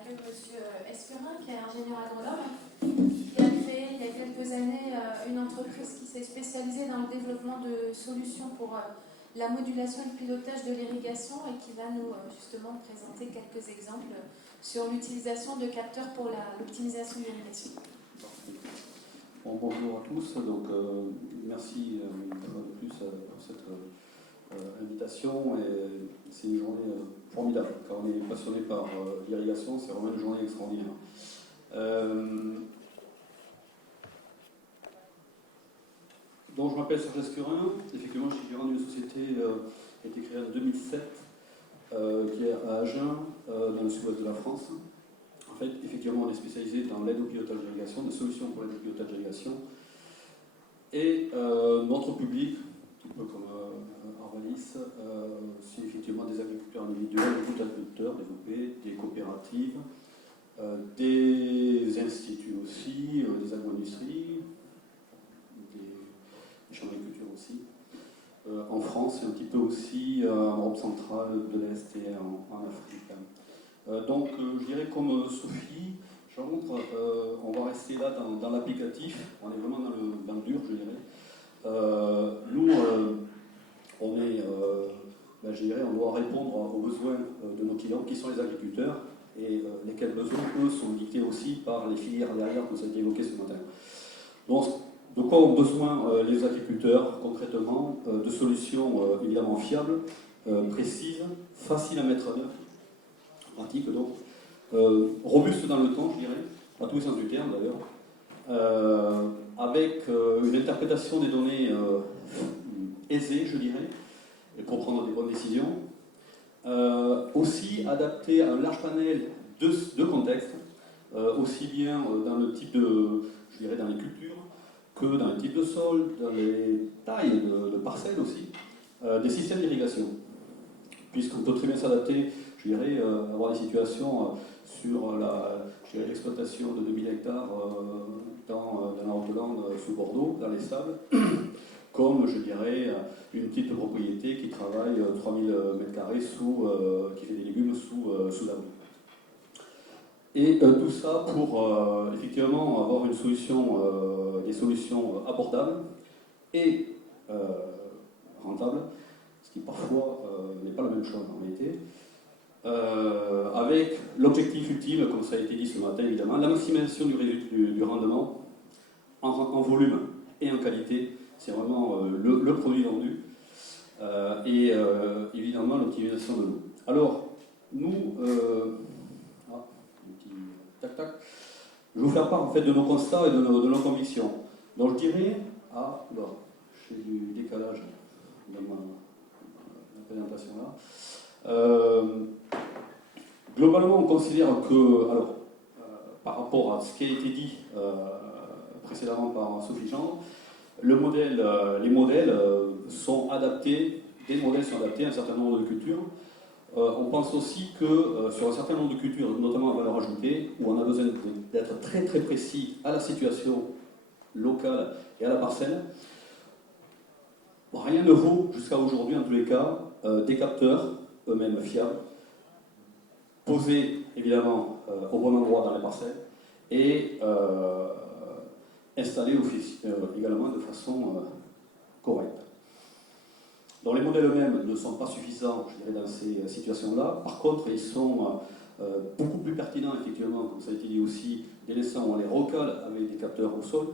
accueille M. Escurin, qui est ingénieur agronome, qui a créé il y a quelques années une entreprise qui s'est spécialisée dans le développement de solutions pour la modulation et le pilotage de l'irrigation et qui va nous justement présenter quelques exemples sur l'utilisation de capteurs pour l'optimisation de l'irrigation. Bon, bonjour à tous, donc merci une fois de plus pour cette invitation. Et c'est une journée formidable. Quand on est passionné par l'irrigation, c'est vraiment une journée extraordinaire. Donc je m'appelle Serge Escurin. Effectivement, je suis gérant d'une société qui a été créée en 2007, qui est à Agen, dans le sud-ouest de la France. En fait, effectivement, on est spécialisé dans l'aide au pilotage d'irrigation, des solutions pour l'aide au pilotage d'irrigation. Et notre public, un peu comme Arvalis, c'est effectivement des agriculteurs individuels, des agriculteurs développés, des coopératives, des instituts aussi, des agro-industries, des chambres d'agriculture aussi. En France et un petit peu aussi en Europe centrale, de l'Est et en Afrique. Donc, je dirais comme Sophie, on va rester là dans l'applicatif, on est vraiment dans le dur, je dirais. Nous, on doit répondre aux besoins de nos clients, qui sont les agriculteurs, et lesquels besoins, eux, sont dictés aussi par les filières derrière, que ça a été évoqué ce matin. Donc, de quoi ont besoin les agriculteurs, concrètement, de solutions évidemment fiables, précises, faciles à mettre en œuvre, pratiques donc, robustes dans le temps, je dirais, à tous les sens du terme d'ailleurs, avec une interprétation des données aisée, je dirais, pour prendre des bonnes décisions, aussi adaptée à un large panel de contextes, aussi bien dans le type de, je dirais, dans les cultures, que dans les types de sol, dans les tailles de parcelles aussi, des systèmes d'irrigation. Puisqu'on peut très bien s'adapter, je dirais, avoir des situations sur l'exploitation de 2000 hectares dans la Haute-Lande sous Bordeaux, dans les sables, comme, je dirais, une petite propriété qui travaille 3000 m2 qui fait des légumes sous la boue. Et tout ça pour effectivement avoir une solution, des solutions abordables et rentables, ce qui parfois n'est pas la même chose en réalité, avec l'objectif ultime, comme ça a été dit ce matin évidemment, la maximisation du rendement en volume et en qualité, c'est vraiment le produit vendu, et évidemment l'optimisation de l'eau. Alors, nous, je vais vous faire part en fait de nos constats et de nos convictions. Donc je dirais, j'ai du décalage dans ma présentation là. Globalement, on considère que, alors, par rapport à ce qui a été dit précédemment par Sophie Jean, les modèles sont adaptés, des modèles sont adaptés à un certain nombre de cultures. On pense aussi que sur un certain nombre de cultures, notamment à valeur ajoutée, où on a besoin d'être très très précis à la situation locale et à la parcelle, rien ne vaut jusqu'à aujourd'hui, en tous les cas, des capteurs eux-mêmes fiables, posés évidemment au bon endroit dans les parcelles et installés également de façon correcte. Donc les modèles eux-mêmes ne sont pas suffisants, je dirais, dans ces situations-là. Par contre, ils sont beaucoup plus pertinents, effectivement, comme ça a été dit aussi, dès l'instant où on les recale avec des capteurs au sol.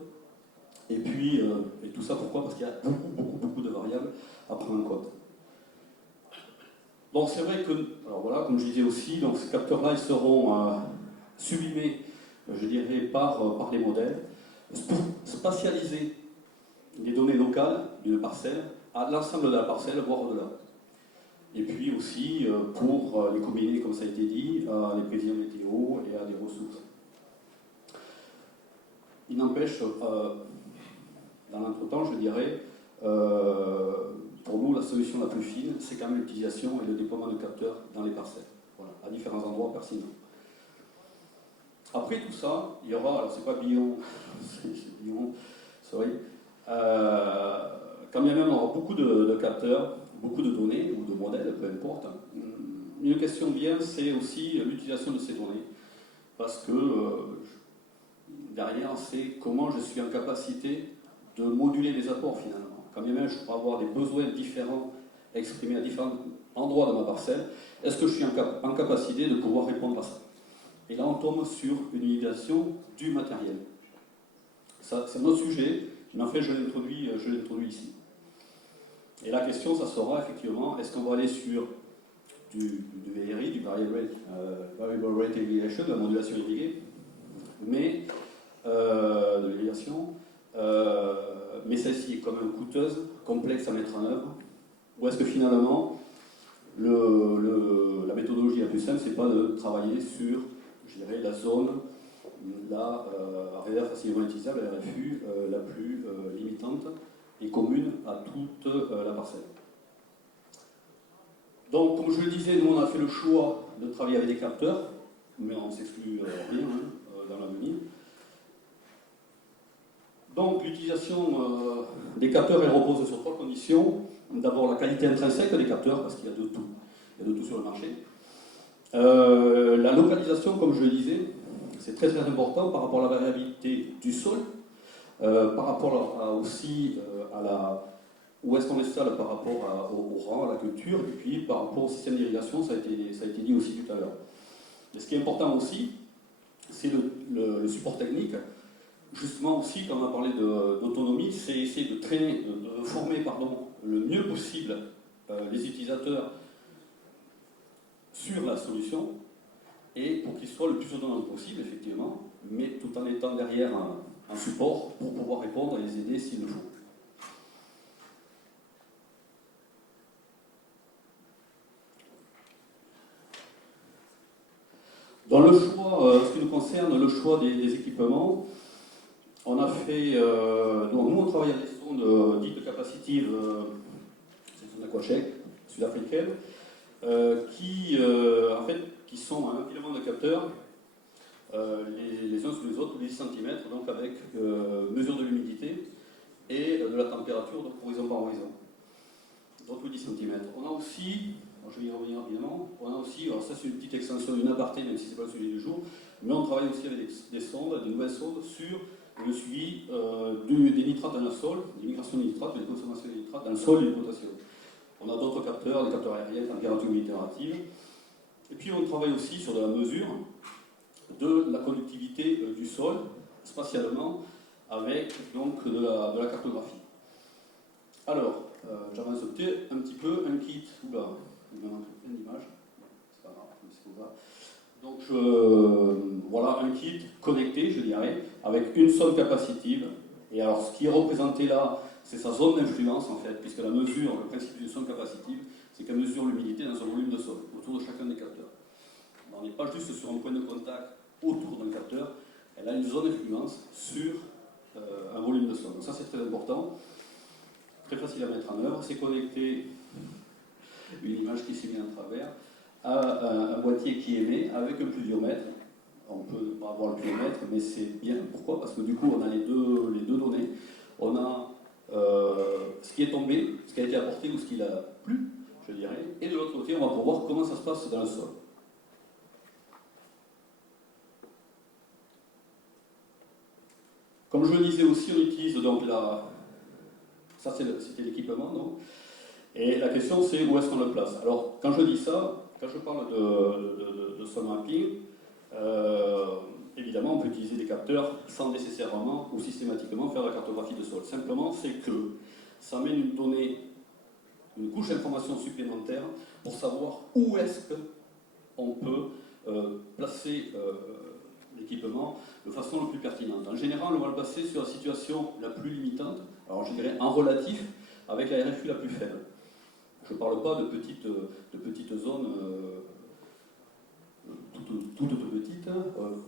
Et puis, et tout ça pourquoi? Parce qu'il y a beaucoup de variables à prendre en compte. Donc c'est vrai que, alors voilà, comme je disais aussi, donc ces capteurs-là, ils seront sublimés, je dirais, par les modèles, pour spatialiser les données locales d'une parcelle à l'ensemble de la parcelle, voire au-delà. Et puis aussi pour les combiner, comme ça a été dit, à les prévisions météo et à des ressources. Il n'empêche, dans l'entretemps, je dirais, pour nous, la solution la plus fine, c'est quand même l'utilisation et le déploiement de capteurs dans les parcelles, voilà, à différents endroits pertinents. Après tout ça, il y aura, alors c'est pas Billon, c'est Billon, sorry, quand bien même on aura beaucoup de capteurs, beaucoup de données, ou de modèles, peu importe. Une question bien, c'est aussi l'utilisation de ces données. parce que derrière, c'est comment je suis en capacité de moduler les apports finalement. Quand bien même je pourrais avoir des besoins différents exprimés à différents endroits de ma parcelle, est-ce que je suis en capacité de pouvoir répondre à ça? Et là, on tombe sur une utilisation du matériel. Ça, c'est un autre sujet, mais en fait, je l'introduis ici. Et la question, ça sera effectivement, est-ce qu'on va aller sur du VRI, du Variable Rate Irrigation, de la modulation irriguée, mais de l'irrigation, mais celle-ci est quand même coûteuse, complexe à mettre en œuvre, ou est-ce que finalement, la méthodologie la plus simple, c'est pas de travailler sur, je dirais, la zone, la réserve facilement utilisable, la RFU, la plus limitante et commune à toute la parcelle. Donc, comme je le disais, nous on a fait le choix de travailler avec des capteurs, mais on ne s'exclut rien dans l'avenir. Donc, l'utilisation des capteurs, elle repose sur trois conditions. D'abord, la qualité intrinsèque des capteurs, parce qu'il y a de tout. Il y a de tout sur le marché. La localisation, comme je le disais, c'est très très important par rapport à la variabilité du sol, par rapport aussi à où est-ce qu'on installe par rapport au rang, à la culture, et puis par rapport au système d'irrigation, ça a été dit aussi tout à l'heure. Et ce qui est important aussi, c'est le support technique. Justement aussi, quand on a parlé d'autonomie, c'est essayer de traîner, de former le mieux possible les utilisateurs sur la solution, et pour qu'ils soient le plus autonomes possible, effectivement, mais tout en étant derrière un support pour pouvoir répondre et les aider s'il le faut. Dans le choix, ce qui nous concerne, le choix des équipements, on a fait, donc nous on travaille avec des sondes dites capacitives, c'est une sonde aquachèque, sud-africaine, qui sont à un filament de capteurs, les uns sous les autres, tous les 10 cm, donc avec mesure de l'humidité et de la température, donc horizon par horizon. Donc tous les 10 cm. On a aussi, je vais y revenir rapidement, on a aussi, alors ça c'est une petite extension d'une aparté, même si ce n'est pas le sujet du jour, mais on travaille aussi avec des sondes, des nouvelles sondes sur le suivi des nitrates dans le sol, des migrations de nitrates, des consommations de nitrates dans le sol et les potassium. On a d'autres capteurs, des capteurs aériens, température humidité relative. Et puis on travaille aussi sur de la mesure de la conductivité du sol, spatialement, avec donc de la cartographie. Alors, j'avance un petit peu, un kit, oula, il me manque plein d'images, c'est pas grave, c'est comme ça. Donc voilà un kit connecté, je dirais, avec une sonde capacitive. Et alors ce qui est représenté là, c'est sa zone d'influence en fait, puisque la mesure, le principe d'une sonde capacitive, c'est qu'elle mesure l'humidité dans un volume de sol, autour de chacun des capteurs. On n'est pas juste sur un point de contact autour d'un capteur, elle a une zone d'influence sur un volume de sol. Donc ça c'est très important, très facile à mettre en œuvre. C'est connecté, une image qui s'est mise en travers, à un boîtier qui émet avec un pluviomètre. On peut pas avoir le pluviomètre, mais c'est bien. Pourquoi? Parce que du coup on a les deux données. On a ce qui est tombé, ce qui a été apporté ou ce qu'il a plu, je dirais, et de l'autre côté on va pouvoir voir comment ça se passe dans le sol. Comme je le disais aussi, on utilise donc ça c'était l'équipement, donc. Et la question c'est où est-ce qu'on le place. Alors quand je dis ça, quand je parle de sol mapping, évidemment on peut utiliser des capteurs sans nécessairement ou systématiquement faire la cartographie de sol. Simplement c'est que ça amène une donnée, une couche d'information supplémentaire pour savoir où est-ce qu'on peut placer l'équipement de façon la plus pertinente. En général, on va le placer sur la situation la plus limitante, alors je dirais en relatif, avec la RFU la plus faible. Je ne parle pas de petites zones toutes petites,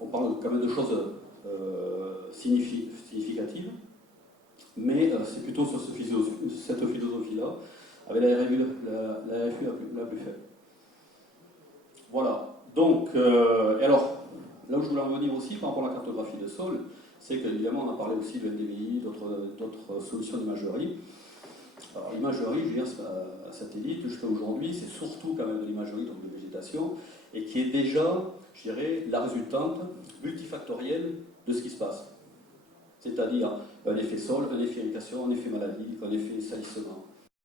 on parle quand même de choses significatives, mais c'est plutôt sur cette philosophie-là, avec la RFU la plus faible. Voilà. Donc, et alors, là où je voulais en venir aussi par rapport à la cartographie de sol, c'est qu'évidemment on a parlé aussi de NDVI, d'autres solutions d'imagerie. Alors l'imagerie, je veux dire, satellite jusqu'à aujourd'hui, c'est surtout quand même de l'imagerie donc de végétation, et qui est déjà, je dirais, la résultante multifactorielle de ce qui se passe. C'est-à-dire un effet sol, un effet irritation, un effet maladie, un effet salissement.